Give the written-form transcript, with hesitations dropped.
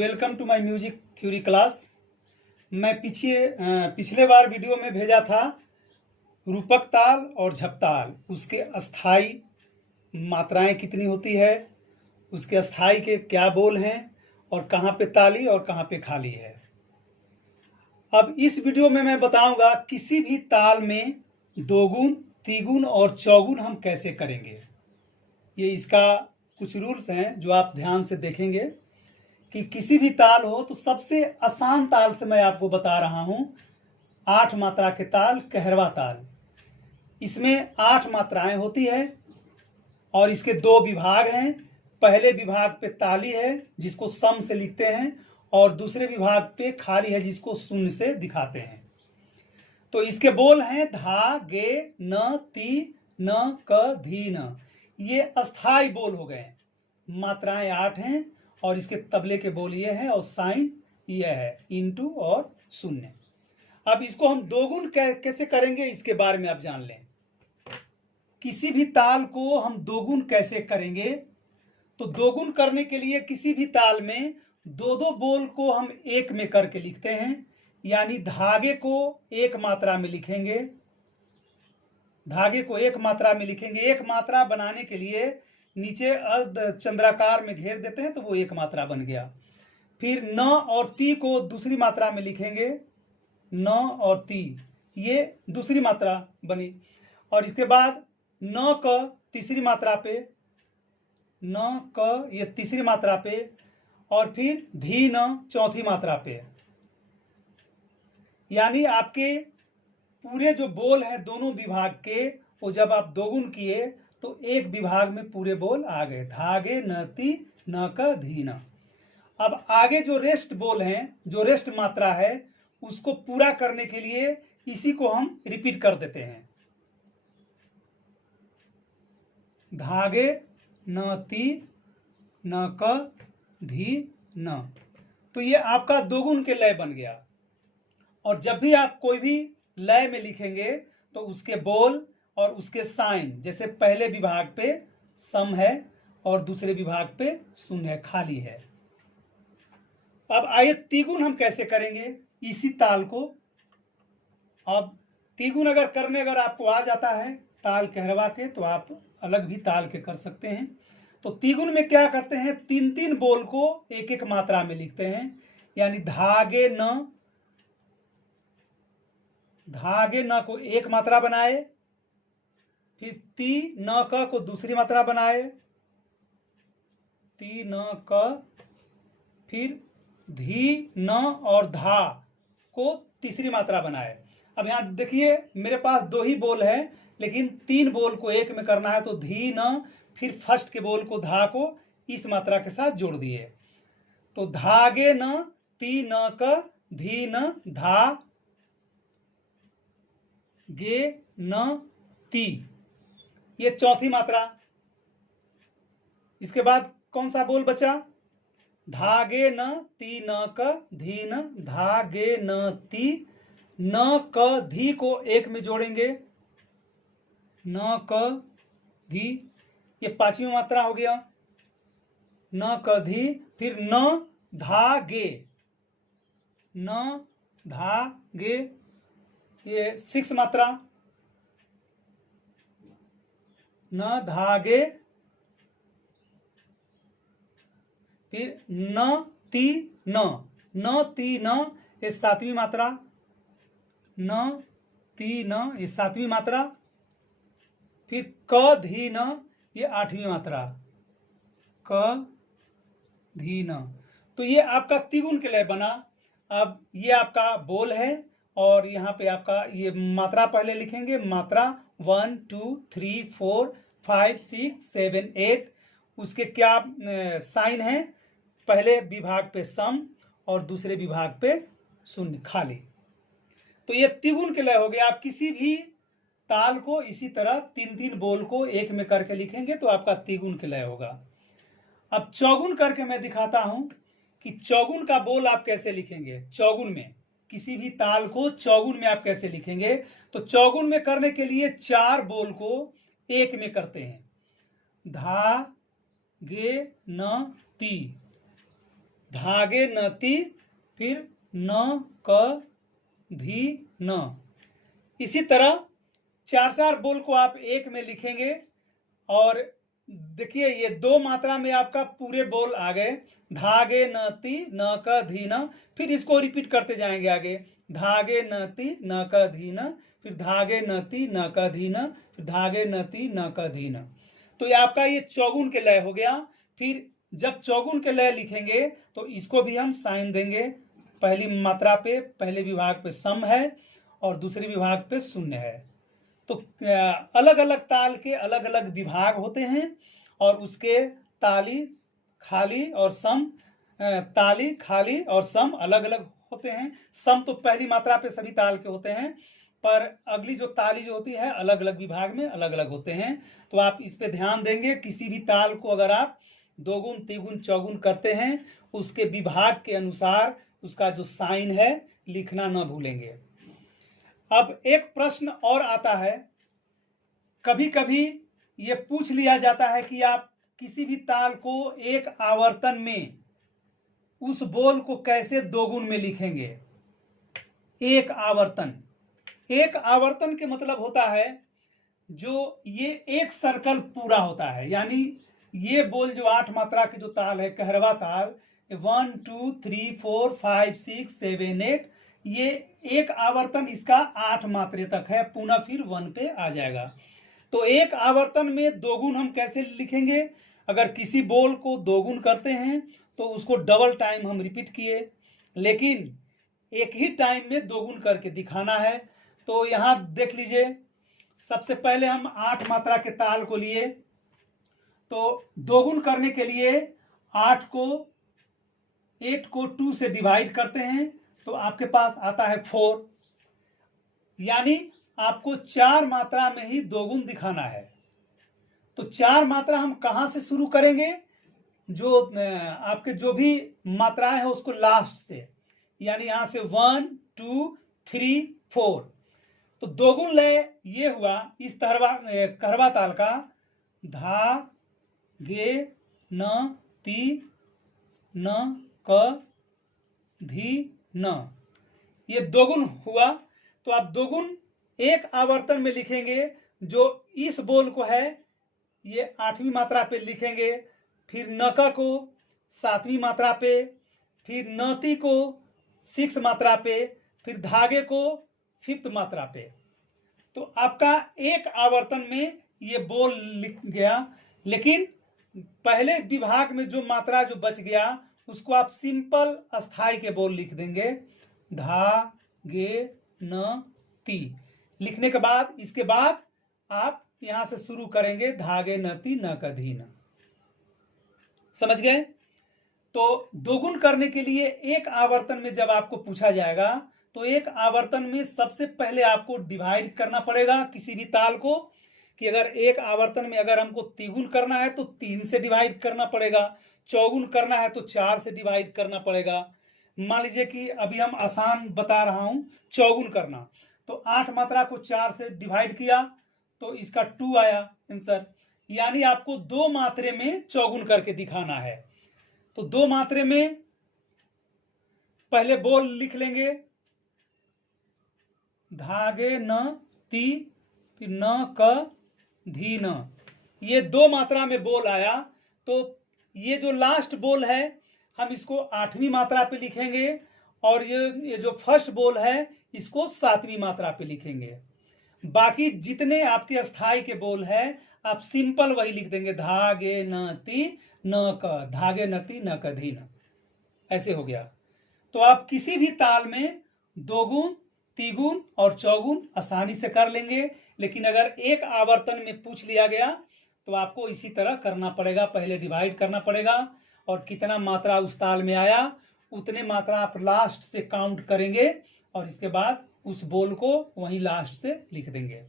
Welcome to my music theory class. मैं पिछले बार video में भेजा था रूपक ताल और झपताल, उसके अस्थाई मात्राएं कितनी होती है, उसके अस्थाई के क्या बोल हैं और कहाँ पे ताली और कहाँ पे खाली है। अब इस वीडियो में मैं बताऊंगा किसी भी ताल में दोगुन, तिगुन और चौगुन हम कैसे करेंगे। ये इसका कुछ रूल्स हैं जो आप ध्यान से देखेंगे कि किसी भी ताल हो तो सबसे आसान ताल से मैं आपको बता रहा हूं। 8 मात्रा के ताल कहरवा ताल, इसमें 8 मात्राएं होती है और इसके 2 विभाग हैं। पहले विभाग पे ताली है जिसको सम से लिखते हैं और दूसरे विभाग पे खाली है जिसको शून्य से दिखाते हैं। तो इसके बोल हैं धा, गे, न, ती, न, क, धी, न। ये अस्थाई बोल हो गए। मात्राएं 8 हैं और इसके तबले के बोल ये है और साइन ये है, इंटू और शून्य। अब इसको हम दोगुन कैसे करेंगे इसके बारे में आप जान लें। किसी भी ताल को हम दोगुन कैसे करेंगे, तो दोगुन करने के लिए किसी भी ताल में दो दो बोल को हम एक में करके लिखते हैं। यानी धागे को एक मात्रा में लिखेंगे, धागे को एक मात्रा में लिखेंगे। एक मात्रा बनाने के लिए नीचे अर्ध चंद्राकार में घेर देते हैं तो वो एक मात्रा बन गया। फिर न और ती को दूसरी मात्रा में लिखेंगे, न और ती, ये दूसरी मात्रा बनी। और इसके बाद न क तीसरी मात्रा पे, न क ये तीसरी मात्रा पे, और फिर धी न चौथी मात्रा पे। यानी आपके पूरे जो बोल है दोनों विभाग के, वो जब आप दोगुन किए तो एक विभाग में पूरे बोल आ गए, धागे, न, ती, न, क, धी, न। अब आगे जो रेस्ट बोल हैं, जो रेस्ट मात्रा है, उसको पूरा करने के लिए इसी को हम रिपीट कर देते हैं। धागे, न, ती, न, क, धी, न। तो ये आपका दोगुन के लय बन गया। और जब भी आप कोई भी लय में लिखेंगे तो उसके बोल और उसके साइन, जैसे पहले विभाग पे सम है और दूसरे विभाग पे शून्य है, खाली है। अब आइए तिगुन हम कैसे करेंगे इसी ताल को। अब तिगुन अगर आपको आ जाता है ताल कहरवा के तो आप अलग भी ताल के कर सकते हैं। तो तिगुन में क्या करते हैं, 3-3 बोल को एक एक मात्रा में लिखते हैं। यानी धागे न, धागे न को एक मात्रा बनाए, फिर ती न क को दूसरी मात्रा बनाए, ती न क, फिर धी न और धा को तीसरी मात्रा बनाए। अब यहां देखिए मेरे पास 2 ही बोल है लेकिन 3 बोल को एक में करना है, तो धी न, फिर फर्स्ट के बोल को धा को इस मात्रा के साथ जोड़ दिए। तो धागे न, ती न क, धी न, धा, गे, न, ती, ये चौथी मात्रा। इसके बाद कौन सा बोल बचा, धागे न, ती न क, धी न, धागे न, ती, न क, धी को एक में जोड़ेंगे, न क, धी, ये 5वीं मात्रा हो गया, न क, धी। फिर न, धा, गे, न, धा, गे, ये 6 मात्रा, न, धागे, फिर न, ती, न, न, ती, न, ये 7वीं मात्रा, न, ती, न, ये 7वीं मात्रा। फिर क, धी, न, ये 8वीं मात्रा, क, धी, न। तो ये आपका तिगुन के लिए बना। अब ये आपका बोल है और यहाँ पे आपका ये मात्रा पहले लिखेंगे, मात्रा 1 2 3 4 5 6 7 8। उसके क्या साइन है, पहले विभाग पे सम और दूसरे विभाग पे शून्य, खाली। तो ये तिगुन के लय हो गया। आप किसी भी ताल को इसी तरह 3-3 बोल को एक में करके लिखेंगे तो आपका तिगुन के लय होगा। अब चौगुन करके मैं दिखाता हूं कि चौगुन का बोल आप कैसे लिखेंगे। चौगुन में किसी भी ताल को चौगुन में आप कैसे लिखेंगे, तो चौगुन में करने के लिए 4 बोल को एक में करते हैं, धा, गे, न, ती, धागे न ती, फिर न क धी न। इसी तरह चार चार बोल को आप एक में लिखेंगे और देखिए ये दो मात्रा में आपका पूरे बोल आ गए, धागे न ती न क धी न। फिर इसको रिपीट करते जाएंगे आगे, धागे न ती न क धी न, फिर धागे न ती न क धी न, फिर धागे न ती न क धी न। तो ये आपका ये चौगुन के लय हो गया। फिर जब चौगुन के लय लिखेंगे तो इसको भी हम साइन देंगे, पहली मात्रा पे पहले विभाग पे सम है और दूसरे विभाग पे शून्य है। तो अलग अलग ताल के अलग अलग विभाग होते हैं और उसके ताली खाली और सम, ताली खाली और सम अलग अलग होते हैं। सम तो पहली मात्रा पे सभी ताल के होते हैं, पर अगली जो ताली जो होती है अलग अलग विभाग में अलग अलग होते हैं। तो आप इस पे ध्यान देंगे, किसी भी ताल को अगर आप दोगुन तिगुन चौगुन करते हैं उसके विभाग के अनुसार उसका जो साइन है लिखना न भूलेंगे। अब एक प्रश्न और आता है, कभी कभी ये पूछ लिया जाता है कि आप किसी भी ताल को एक आवर्तन में उस बोल को कैसे दोगुन में लिखेंगे। एक आवर्तन, एक आवर्तन के मतलब होता है जो ये एक सर्कल पूरा होता है, यानी ये बोल जो 8 मात्रा की जो ताल है कहरवा ताल 1 2 3 4 5 6 7 8, ये एक आवर्तन इसका 8 मात्रे तक है, पुनः फिर 1 पे आ जाएगा। तो एक आवर्तन में दोगुन हम कैसे लिखेंगे, अगर किसी बोल को दोगुन करते हैं तो उसको डबल टाइम हम रिपीट किए, लेकिन एक ही टाइम में दोगुन करके दिखाना है। तो यहाँ देख लीजिए, सबसे पहले हम 8 मात्रा के ताल को लिए, तो दोगुन करने के लिए 8 को 2 से डिवाइड करते हैं तो आपके पास आता है 4, यानी आपको 4 मात्रा में ही दोगुन दिखाना है। तो 4 मात्रा हम कहां से शुरू करेंगे, जो आपके जो भी मात्राएं हैं उसको लास्ट से, यानी यहां से 1 2 3 4। तो दोगुन लय ये हुआ इस कहरवा ताल का, धा गे न ती न क धी न, ये दोगुन हुआ। तो आप दोगुन एक आवर्तन में लिखेंगे, जो इस बोल को है ये 8वीं मात्रा पे लिखेंगे, फिर नक को 7वीं मात्रा पे, फिर नती को 6 मात्रा पे, फिर धागे को 5th मात्रा पे। तो आपका एक आवर्तन में ये बोल लिख गया, लेकिन पहले विभाग में जो मात्रा जो बच गया उसको आप सिंपल अस्थाई के बोल लिख देंगे, धा गे न ती। लिखने के बाद इसके बाद आप यहां से शुरू करेंगे, धागे न ती न क धी न। समझ गए। तो दोगुन करने के लिए एक आवर्तन में जब आपको पूछा जाएगा तो एक आवर्तन में सबसे पहले आपको डिवाइड करना पड़ेगा किसी भी ताल को, कि अगर एक आवर्तन में अगर हमको तिगुन करना है तो 3 से डिवाइड करना पड़ेगा, चौगुन करना है तो 4 से डिवाइड करना पड़ेगा। मान लीजिए कि अभी हम आसान बता रहा हूं चौगुन करना, तो 8 मात्रा को 4 से डिवाइड किया तो इसका 2 आया आंसर, यानी आपको 2 मात्रे में चौगुन करके दिखाना है। तो 2 मात्रे में पहले बोल लिख लेंगे, धागे न ती फिर न क धी न, ये 2 मात्रा में बोल आया। तो ये जो लास्ट बोल है हम इसको 8वीं मात्रा पे लिखेंगे और ये जो फर्स्ट बोल है इसको 7वीं मात्रा पे लिखेंगे। बाकी जितने आपके अस्थाई के बोल है आप सिंपल वही लिख देंगे, धागे न ती न क, धागे न ती न क धी न, ऐसे हो गया। तो आप किसी भी ताल में दोगुन तिगुन और चौगुन आसानी से कर लेंगे, लेकिन अगर एक आवर्तन में पूछ लिया गया तो आपको इसी तरह करना पड़ेगा, पहले डिवाइड करना पड़ेगा और कितना मात्रा उस ताल में आया उतने मात्रा आप लास्ट से काउंट करेंगे और इसके बाद उस बोल को वहीं लास्ट से लिख देंगे।